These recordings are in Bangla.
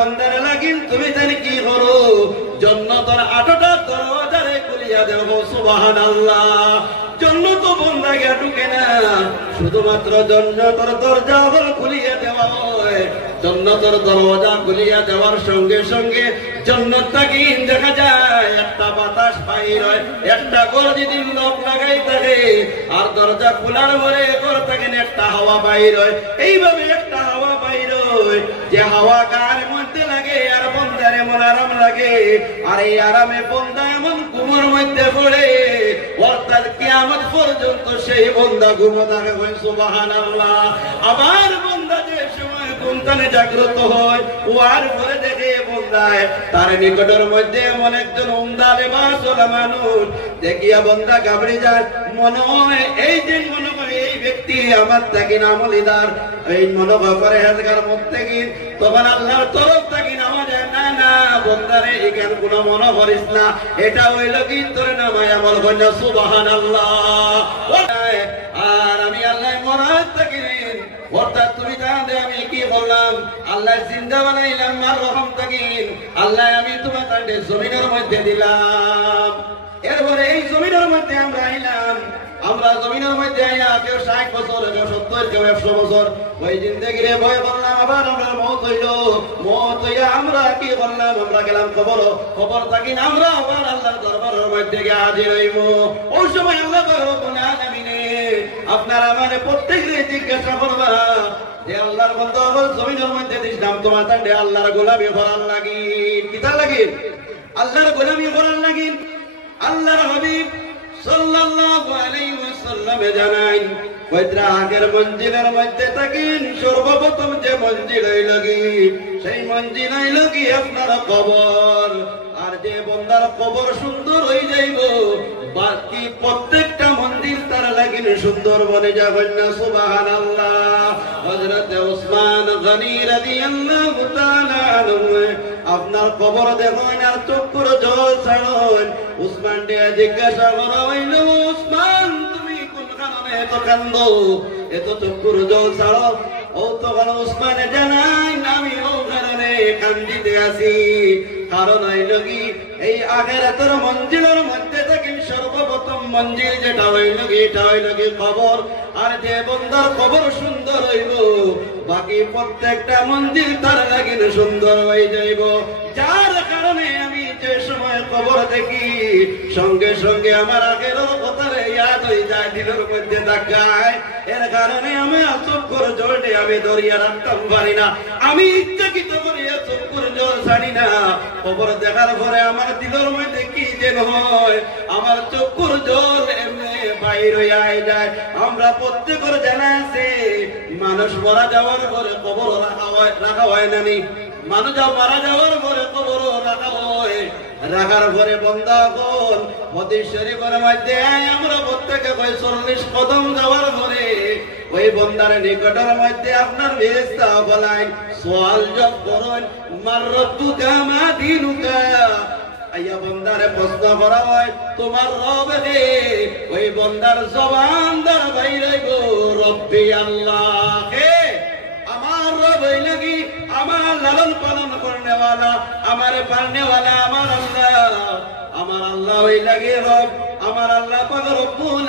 বন্দারে লাগিন তুমি জানি কি করো জন্নতর আটটা দরজারে খুলিয়া দেব সুবাহান আল্লাহ জন্নত বন্দা গিয়া ঢুকে না। শুধুমাত্র জন্নতর দরজা হল খুলিয়া দেওয়া হয়। জন্নতর দরজা খুলিয়া দেওয়ার সঙ্গে সঙ্গে জন্নত থাকি দেখা যায়, একটা বাতাস বাইর হয়, একটা করে যদি লোক লাগাই থাকে, আর দরজা খোলার পরে ঘর থাকেন একটা হাওয়া বাইর হয়। এইভাবে একটা হাওয়া বাইর হয়। যে হাওয়া গার লাগে। আর এই আরামে বন্দা এমন কুমোর মধ্যে পড়ে। অর্থাৎ কিয়ামত পর্যন্ত সেই বন্দা ঘুমো থাকে সুবাহান আল্লাহ আবার বন্দা যে সময় জাগ্রত হয়, ও আর ঘরে দেখে বন্দায় তার নিকটের মধ্যে এমন একজন উমদা লেবাস মানুষ। দেখিয়া বন্দা গাবড়ে যায়, মনে হয় এই দিন মনে ব্যক্তি আমার থাকি আমলিদার এই মনে করে মধ্যে কি তখন আল্লাহর তরফ থাকি না এটা কি? আল্লাহ আর আমি আল্লাহ তুমি আমি কি বললাম? আল্লাহ আল্লাহ আমি তোমার কাণ্ডে জমিনের মধ্যে দিলাম। এরপরে এই জমিনের মধ্যে আমরা আইলাম। আমরা জমিনের মধ্যে আইয়া কেউ ষাট বছর, কেউ সত্তর, কেউ একশো বছর। ওই জিন্দগিরে ভয় বললাম, আবার আমরা মত হইল। মত হইয়া আমরা কি বললাম? আমরা গেলাম খবর। খবর থাকি না আমরা, আবার আল্লাহর দরবারের মধ্যে গিয়ে হাজির হইব। ওই সময় আল্লাহ আপনার আমার প্রত্যেক দিন জিজ্ঞাসা করবা যে, আল্লাহর বন্ধ জমিনের মধ্যে দিছিলাম তোমার তান্ডে আল্লাহর গোলামি করার লাগি কিতার লাগি আল্লাহর গোলামি করার লাগি আল্লাহর হাবিব সাল্লাল্লাহু আলাইহি ওয়াসাল্লামে জানাই পয়ত্রা আগের মঞ্জিলের মধ্যে থাকেন সর্বপ্রথম যে মঞ্জিল হইল সেই মঞ্জিল হইল কি আপনার কবর। আর যে বন্দার কবর সুন্দর হয়ে যাইব, বাকি প্রত্যেকটা মন্দির তার লাগিন সুন্দর বনে যাবেন না সুবাহান আল্লাহ হজরত উসমান গনি রাদিয়াল্লাহু তাআলা আনহু আপনার কবর দেখুন আর চক্ষুর জল ছাড়ুন। উসমান দিয়ে জিজ্ঞাসা করা হইল উসমান, তুমি কোন কারণে এত কান্দ, এত চক্ষুর জল ছাড়ো। ও তখন উসমানে, জানাই আমি ও কারণে কান্দিতে আছি। কারণ হইল কি এই আখেরাতের মঞ্জিলের মধ্যে থাকি সর্বপ্রথম মঞ্জিল যেটা হইল কি এটা হইল কি কবর। আর যে বন্দার কবর সুন্দর বাকি প্রত্যেকটা মন্দির তার লাগিন সুন্দর হয়ে যাইব। যার কারণে আমি যে সময় কবর দেখি, সঙ্গে সঙ্গে আমার আগের ইয়াদ হয়ে যায় মধ্যে দেখায়। এর কারণে আমি আমি দরিয়া রাখতাম পারি না। আমি ইচ্ছাকৃত চক্কর জল ছাড়ি না। কবর দেখার পরে আমার দিলের মধ্যে কি যেন হয়, আমার চক্কর জল এমনি বাইর হয়ে যায়। আমরা প্রত্যেকের জানা আছে মানুষ মারা যাওয়ার পরে কবর রাখা হয় না নি। মানুষ মারা যাওয়ার পরে কবর রাখা হয়। রাখার পরে বন্ধা কোন মদির শরীফের মধ্যে আমরা প্রত্যেকে কই চল্লিশ কদম যাওয়ার পরে ওই বন্দার নিকটের মধ্যে আপনার বেস্তা বলাই সোয়াল জব করুন মার রব্বুকা মা দিনুকা। আইয়া বন্দারে প্রশ্ন করা হয়, তোমার রব ওই বন্দার জবান দ্বারা বাইরে গো, রব্বি আল্লাহ হে, আমার রব লাগি আমার লালন পালন করনেওয়ালা, আমার পালনেওয়ালা আমার আল্লাহ আমার আল্লাহ হই লাগে রব, আমার আল্লাহ পাক রব্বুল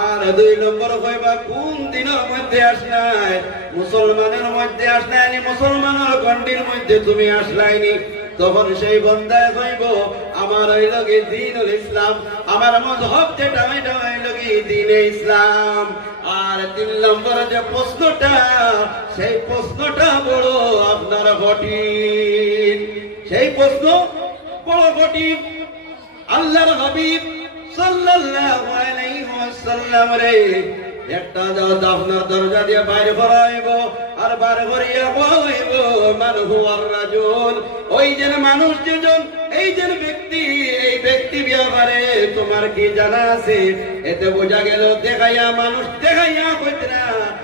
আর দুই নম্বর কইবা কোন দিনের মধ্যে আসলাই মুসলমানের মধ্যে আসলাই মুসলমানের গন্ডির মধ্যে তুমি আসলাইনি তখন সেই বন্দায় কইব আমার হইল কি দিনুল ইসলাম। আমার মজহব যেটা ওইটা হইল কি দিনে ইসলাম। আর তিন নম্বর যে প্রশ্নটা, সেই প্রশ্নটা বড় আপনার কঠিন। সেই প্রশ্ন বড় কঠিন। আল্লাহর হাবিব সাল্লাল্লাহু আলাইহি ওয়াসাল্লাম রে একটা যাও আপনার দরজা দিয়ে বাইরে ভরাইব আর বাইরে ভরিয়া কইব মানুষ আর রাজুল ওই যে মানুষ যেজন এই যে ব্যক্তি, এই ব্যক্তি ব্যাপারে তোমার কি জানা আছে? এতে বোঝা গেল দেখাইয়া মানুষ দেখাইয়া কইতরা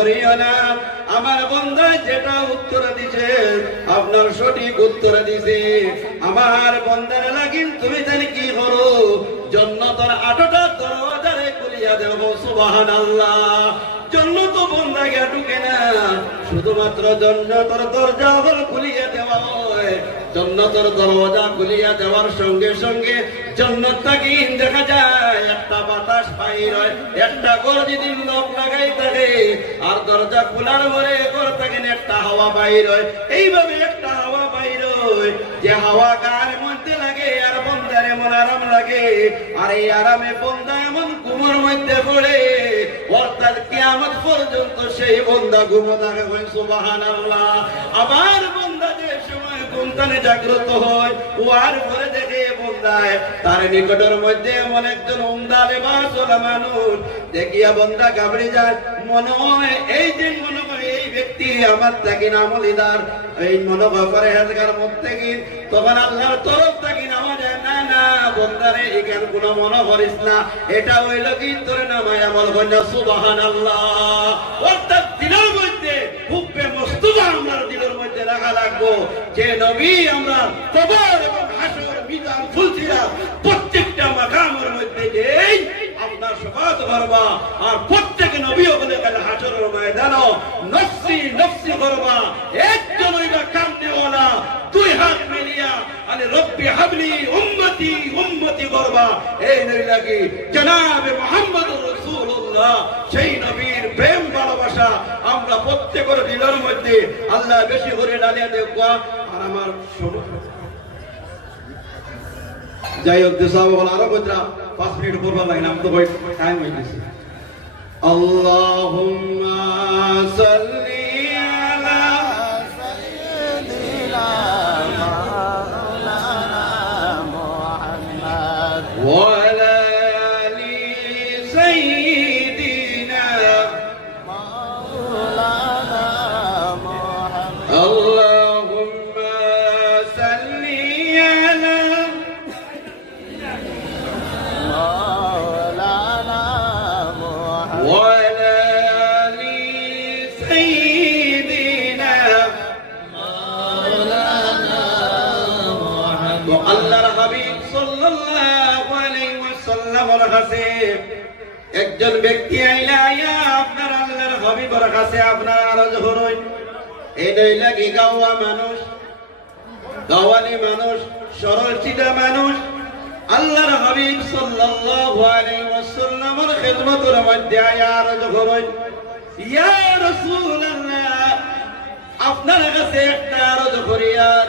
করিও না। আমার বন্ধা যেটা উত্তর দিছে, আপনার সঠিক উত্তর দিছে। আমার বন্দার লাগিন তুমি তার কি করো? জন্নতর আটটা দরজারে খুলিয়া দেব সুবাহান আল্লাহ জন্নত বন্ধা গিয়া ঢুকে না, শুধুমাত্র জন্নতর দরজা হল খুলিয়া দেওয়া হয়। জন্নতর দরজা খুলিয়া দেওয়ার সঙ্গে সঙ্গে জন্নত থাকি দেখা যায়, একটা বাতাস বাইর হয়, একটা ঘর যদি লোক লাগাই থাকে, আর দরজা খোলার পরে ঘর থাকেন একটা হাওয়া বাইর হয়। এইভাবে একটা হাওয়া বাইর হয়, যে হাওয়া গার মধ্যে লাগে, আর বন্দার এমন আরাম লাগে, আর এই আরামে বন্দা এমন কুমোর মধ্যে পড়ে, অর্থাৎ কিয়ামত পর্যন্ত সেই বন্দা ঘুমো থাকে সুবাহান আল্লাহ আবার ঘুমতানে জাগ্রত হয় ওয়ার পরে দেখে বন্দায় তার নিকটের মধ্যে এমন একজন উমদা লেবাস মানুষ দেখিয়া বন্দা গাবড়ে যায়, মনে হয় এই যে মনে হয় এই ব্যক্তি আমার থাকি নামলিদার এই মনে করে হেলকার মধ্যে কি তখন আল্লাহর তরফ থাকি নামা যায়, না না, বন্দারে, এখান কোন মনে করিস না। এটা হইল কি? তোর নামায় আমল কন্যা সুবাহান আল্লাহ রাখা লাগবো। যে নবী আমরা কবর এবং হাসর মিজান ফুলছিলাম প্রত্যেকটা মাকামের মধ্যে যেই আপনার আর প্রত্যেক নবী হাসরের ময়দান নফসি নফসি একজন কামনেওয়ালা দুই হাত মিলিয়া আরে রব্বি হাবলি উম্মতি উম্মতি এই লাগি, জনাবে মোহাম্মদ সেই নবীর প্রেম ভালোবাসা আমরা প্রত্যেকের দিলের মধ্যে আল্লাহ বেশি করে ডালিয়া দেখবা আর আমার যাই হোক দেশ আরও বলরা পাঁচ মিনিট পড়বার লাগে না তো টাইম হয়ে গেছে। আল্লাহ সাল্লি একজন ব্যক্তি আইলা আইয়া আপনার আল্লাহর হাবিবের কাছে আপনার আরজ হরই এই নইলা কি গাওয়া মানুষ গাওয়ানি মানুষ, সরল চিটা মানুষ। আল্লাহর হাবিব সাল্লাল্লাহু আলাইহি ওয়াসাল্লামের খিদমতের মধ্যে আইয়া আরজ হরই ইয়া রাসূলুল্লাহ, আপনার কাছে একটা আরজ করি আর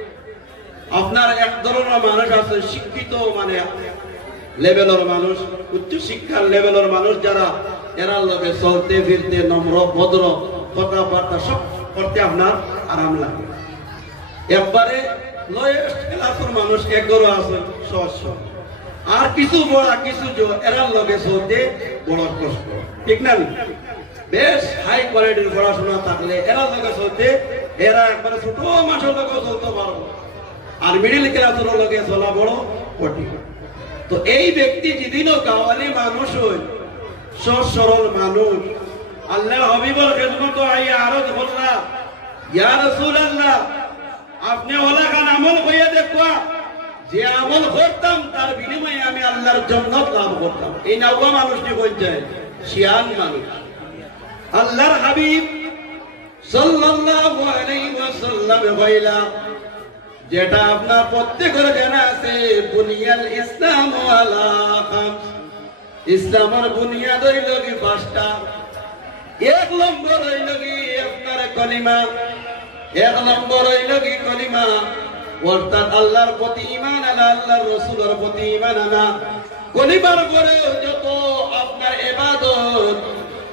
আপনার এক ধরনের মানুষ আছে, শিক্ষিত মানে লেভেলের মানুষ, উচ্চ শিক্ষার লেভেলের মানুষ যারা এরা লগে চলতে, ফিরতে, নম্র, ভদ্র, কথাবার্তা সব করতে আপনার আরাম লাগে। একবারে লোয়েস্ট ক্লাসের মানুষ একগরো আছে, সহজ। আর কিছু বড় কিছু এরার লগে চলতে বড় কষ্ট। ঠিক না বেশ হাই কোয়ালিটির পড়াশোনা থাকলে এরা লগে চলতে, এরা একবারে ছোট মাসের লগে চলতে পারব। আর মিডিল ক্লাসের লগে চলা বড় কঠিন তো এই ব্যক্তি যেদিনও গাওয়ালি মানুষ হই সরল মানুষ। আল্লাহ হবিবর খেদমত আইয়া আরও বললা, ইয়া রাসূলুল্লাহ, আপনি ওলা খান আমল হইয়া দেখবা যে আমল করতাম, তার বিনিময়ে আমি আল্লাহর জান্নাত লাভ করতাম। এই নাওয়া মানুষটি বলছে? শিয়ান মানুষ। আল্লাহর হাবিব সাল্লাল্লাহু আলাইহি ওয়াসাল্লাম কইলা যেটা আপনার প্রত্যেকের জানা আছে, বুনিয়াল ইসলাম ইসলামের বুনিয়াদ হইল কি পাঁচটা? এক নম্বর হইল কি আপনার কলিমা। এক নম্বর হইল কি কলিমা? অর্থাৎ আল্লাহর প্রতি ইমান আনা, আল্লাহর রসুলের প্রতি ইমান আনা। কলিমার পরে যত আপনার এবাদত,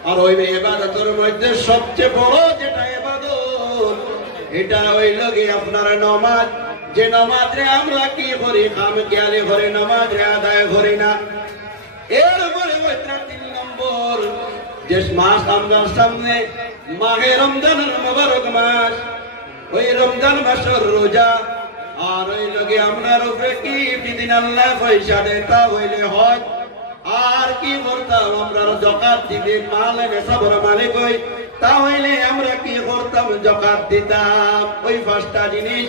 আর ওই এবাদতের মধ্যে সবচেয়ে বড় যেটা এবাদত, এটা হইল কি আপনার নমাজ। যে নমাজে আমরা কি করি? খাম খেয়ালি করে নমাজ আদায় করি না। এরপরে ওইটা তিন নম্বর, যে মাস আমার সামনে মাহে রমজানের মোবারক মাস, ওই রমজান মাসের রোজা, আর ওই লগে আপনার উপরে কি বিদিন আল্লাহ পয়সা দেয় তা হইলে হয়। আর কি করতাম? আমরা জকাত দিতে, মাল এনে সবর মালিক হই তা হইলে আমরা কি করতাম? জকাত দিতাম। ওই পাঁচটা জিনিস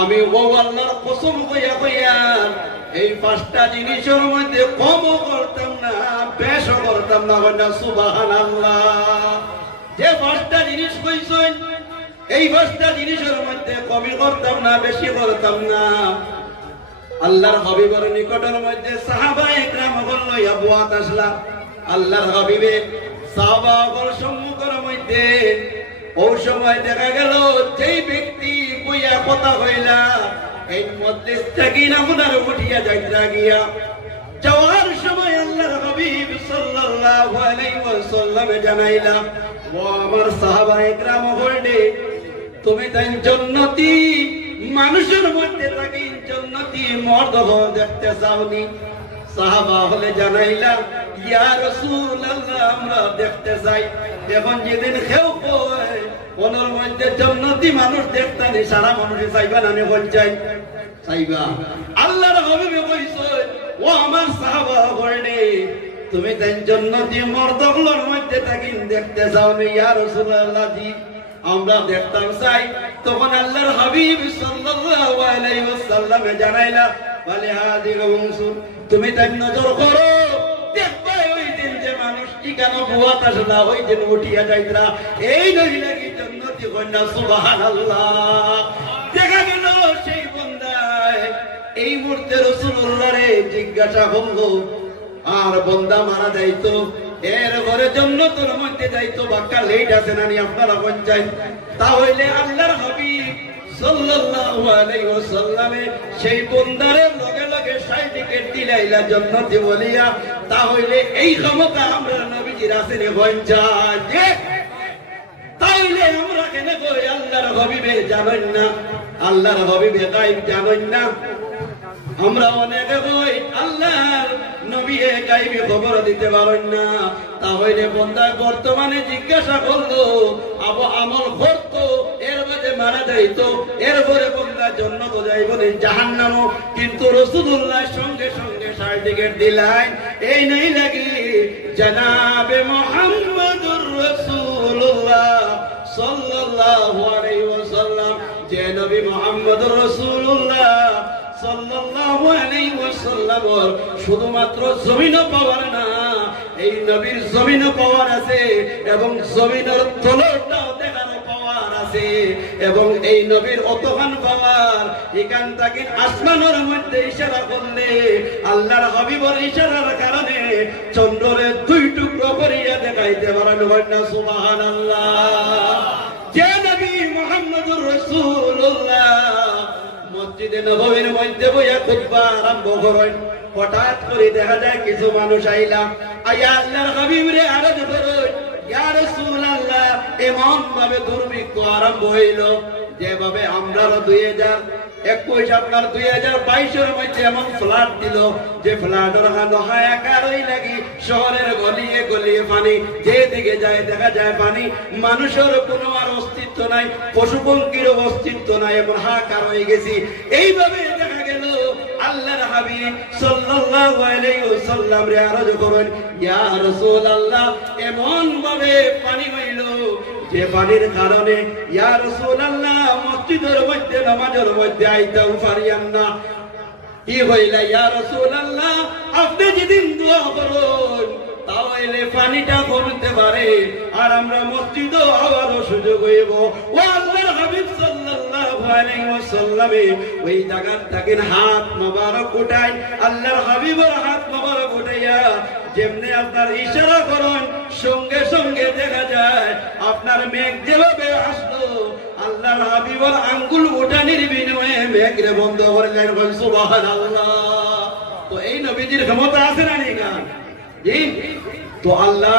আমি ও আল্লাহর কসম কইয়া কইয়া এই পাঁচটা জিনিসের মধ্যে কমও করতাম না, বেশও করতাম না বন্ধা সুবহানাল্লাহ। যে পাঁচটা জিনিস কইছেন, এই পাঁচটা জিনিসের মধ্যে কমই করতাম না, বেশি করতাম না। আল্লাহর হাবিবের নিকটের মধ্যে সাহাবা একরাম বলল আবুয়াত আসলা আল্লাহর হাবিবে সাহাবা হল সম্মুখের মধ্যে, ওই সময় দেখা গেল, যেই ব্যক্তি কইয়া কথা হইলা, এই মধ্যে থাকি না ওনার উঠিয়া যাইতা গিয়া, যাওয়ার সময় আল্লাহর হাবিব সাল্লাল্লাহু আলাইহি ওয়াসাল্লাম জানাইলা, ও আমার সাহাবা একরাম বললে তুমি তাই জন্নতি, মানুষের মধ্যে থাকি জন্নতি মর্দ দেখতে চাওনি। সাহাবা হলে জানাইলাম ইয়া রাসূলুল্লাহ, আমরা দেখতে চাই। এখন যেদিন খেউ কয় মধ্যে জন্নতি মানুষ দেখতানি, সারা মানুষে চাইবা না নেবল চাই চাইবা। আল্লাহর হাবিবে কইছে, ও আমার সাহাবা বলনে তুমি তাই জন্নতি মর্দগুলোর মধ্যে থাকি দেখতে চাওনি ইয়া রাসূলুল্লাহ জি। আমরা দেখতাম চাই। তখন আল্লাহর হাবিব সাল্লাল্লাহু আলাইহি ওয়াসাল্লাম জানাইলা বলে হাদির তুমি তার নজর করো যে মানুষ ঠিকানা বুয়াত আসলা ওই দিন উঠিয়া যাইতরা? এই নই লাগি জন্নতি কন্যা, সুবহানাল্লাহ। দেখা গেল সেই বন্দায়। এই মুহূর্তে রাসূলুল্লাহ জিজ্ঞাসা করল, আর বন্দা মারা যাইতো? এর ঘরে জন্য তোর মধ্যে যাইতো বাক্কা লেট আছে না নি আপনারা পঞ্চাই তাহলে আল্লাহর হাবিব সাল্লাল্লাহু আলাইহি ওয়াসাল্লামে সেই বন্দারের লগে লগে সার্টিফিকেট দিলাইলা জান্নাতে বলিয়া তাহলে এই ক্ষমতা আমরা কই আল্লাহর হাবিবে জানেন গায়েব জানেন না। আমরা অনেকে কই আল্লাহর নবী এ গাইবি খবর দিতে পারেন না। তাহলে বন্দা বর্তমানে জিজ্ঞাসা করল, আবু আমল করতো মারা যাইতো এরপরে বন্দা জন্য তো যাইব জাহান্নামও। কিন্তু রসুল্লাহ সঙ্গে সঙ্গে সার্টিফিকেট দিলাই এই নেই লাগি জনাবে মোহাম্মদুর রসুল্লাহ সাল্লাল্লাহু আলাইহি ওয়াসাল্লাম। যে নবী মোহাম্মদুর রসুল্লাহ সাল্লাল্লাহু আলাইহি ওয়াসাল্লাম শুধুমাত্র জমিনও পাওয়ার না, এই নবীর জমিনও পাওয়ার আছে এবং জমিনের তলটাও পাওয়ার আছে এবং এই নবীর অতখান পাওয়ার এখান থেকে আসমানের মধ্যে ইশারা করলে আল্লাহর হাবিবর ইশারার কারণে চন্দ্রের দুই টুকরো করিয়া দেখাইতে পারেন না সুবহানাল্লাহ। যে নবী মুহাম্মদুর রাসূলুল্লাহ। মসজিদে নববীর মধ্যে বইয়া খুতবা আরম্ভ করেন। হঠাৎ করে দেখা যায় কিছু মানুষ আইলাম আইয়া আল্লাহর হাবিব রে আরজ এমন ভাবে দুর্ভিক্ষ আরম্ভ হইল। যেভাবে আমরা দুই হাজার একুশ, আপনার দুই হাজার বাইশের মধ্যে এমন ফ্লাড দিল, যে ফ্লাডের হায়াকারই লাগি শহরের গলিয়ে গলিয়ে পানি, যেদিকে যায় দেখা যায় পানি, মানুষের কোনো আর অস্তিত্ব নাই পশু পঙ্কির অস্তিত্ব নাই, এমন হাহাকার হয়ে গেছি। এইভাবে হাবিব সাল্লাল্লাহু আলাইহি ওয়াসাল্লাম রে আরজ করেন, ইয়া রাসূলুল্লাহ, এমন ভাবে পানি হইল যে পানির কারণে, ইয়া রাসূলুল্লাহ, মসজিদের মধ্যে, নামাজের মধ্যে পারিয়াম না। কি ইয়া রাসূলুল্লাহ, আপনি যেদিন দোয়া করুন, তাহলে পানিটা কমতে পারে, আর আমরা মসজিদও আবারও সুযোগ হইব। হাত মোবারক উঠাই আল্লাহর হাবিবের হাত মোবারক উঠাইয়া যেমনি আপনার ইশারা করুন, সঙ্গে সঙ্গে দেখা যায় আপনার মেঘ যেভাবে আসলো, আল্লাহর হাবিবর আঙ্গুল উঠানির বিনিময়ে মেঘরে বন্ধ করলেন সুবহানাল্লাহ। তো এই নবীজির ক্ষমতা আছে না নি তো আল্লাহ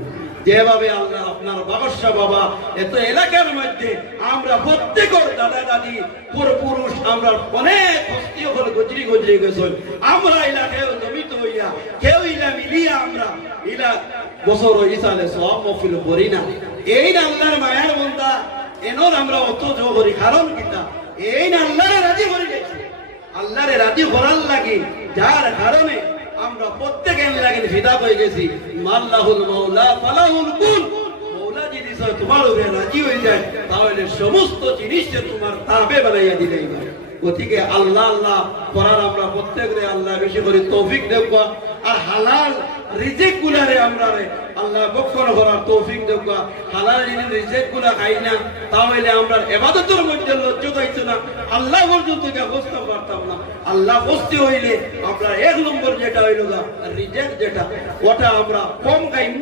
যেভাবে আল্লাহ আপনার বাবসা বাবা, এত এলাকার মধ্যে আমরা প্রত্যেকের দাদা দাদি পুরুষ আমরা অনেক হস্তি হল গজরি গজরি গেছে আমরা এলাকায় জমিত হইয়া, কেউ ইলা মিলিয়া আমরা, ইলা বছর ইসালে সব মফিল করি না। এই আল্লাহর মায়ার বন্ধা এনর আমরা অত জো করি কারণ কিতা এই আল্লাহরে রাজি করে গেছি। আল্লাহরে রাজি করার লাগে, যার কারণে আমরা প্রত্যেকে লাগেন ফিদা হয়ে গেছি। মাল্লাহুল মাওলা, ফালাহুল কুল। মৌলা যদি তোমার উপরে রাজি হয়ে যায়, তাহলে সমস্ত জিনিসকে তোমার তাবে বানাইয়া দিলেই পারে গতিকে আল্লাহ আল্লাহ, করার আমরা প্রত্যেকরে আল্লাহ বেশি করে তৌফিক দেব। আর হালাল রিজেক গুলারে আমরা রে আল্লাহ বক্ষণ করার তৌফিক দেব হালাল জিনিস রিজেকগুলা খাই না, তাহলে আমরা এবাদতের মধ্যে লজ্জ পাইছো না। আল্লাহ পর্যন্ত গিয়ে বসতে পারতাম না। আল্লাহ বসতে হইলে আমরা এক নম্বর যেটা হইল গা, রিজেক যেটা, ওটা আমরা কম খাইম।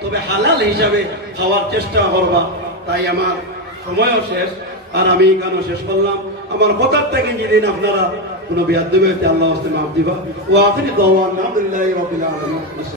তবে হালাল হিসাবে খাওয়ার চেষ্টা করবা। তাই আমার সময়ও শেষ, আর আমি এখানে শেষ করলাম। আমার কথার থেকে যেদিন আপনারা কোনো বিয়াদ দেবে আল্লাহ মাফ দিবা। ও আখিরি দোয়া আলহামদুলিল্লাহ রাব্বিল আলামিন।